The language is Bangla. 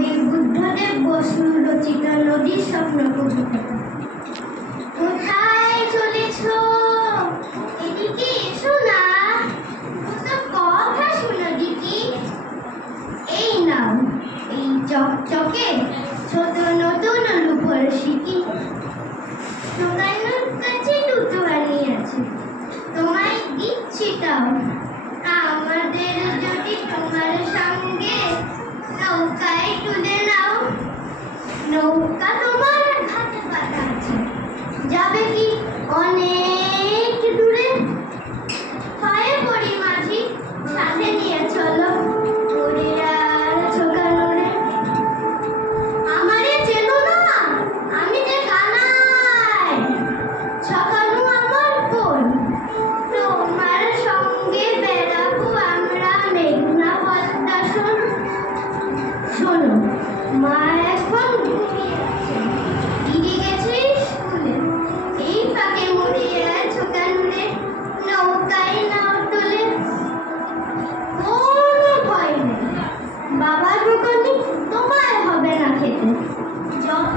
কবি বুদ্ধদেব বসু রচিত নদীর স্বপ্ন কবিতা। কোথায় চলেছ? এদিকে এসো না, কথা শোনো দিকি। এই নাও এই চকচকে ছোট নতুন রূপর শিকি। তোমার কাছে দুটো আনিয়াছি, তোমায় দিচ্ছি তাও। আমাদের যদি তোমার সঙ্গে নৌকায় তুলে নাও। নৌকা তোমার ঘাটে পাতা আছে, যাবে কি অনেক দূরে। হয়ে পড়ি মাঝি, সাথে নিয়ে চলো আর ছোকানোরে। আমারে চেনো না, আমি যে কানাই, ছকানু আমার বোন। তোমার সঙ্গে বেড়াবো আমরা মেঘনা পদ্মা। শোনো, মা এখন ঘুমিয়ে আছে, দিদি গেছে স্কুলে। এই ফাঁকে মুড়িয়ে ছোকানুরে নৌকায় নাও তোলে। কোনো ভয় নেই, বাবা ঢুকনি তোমায় হবে না খেতে। যত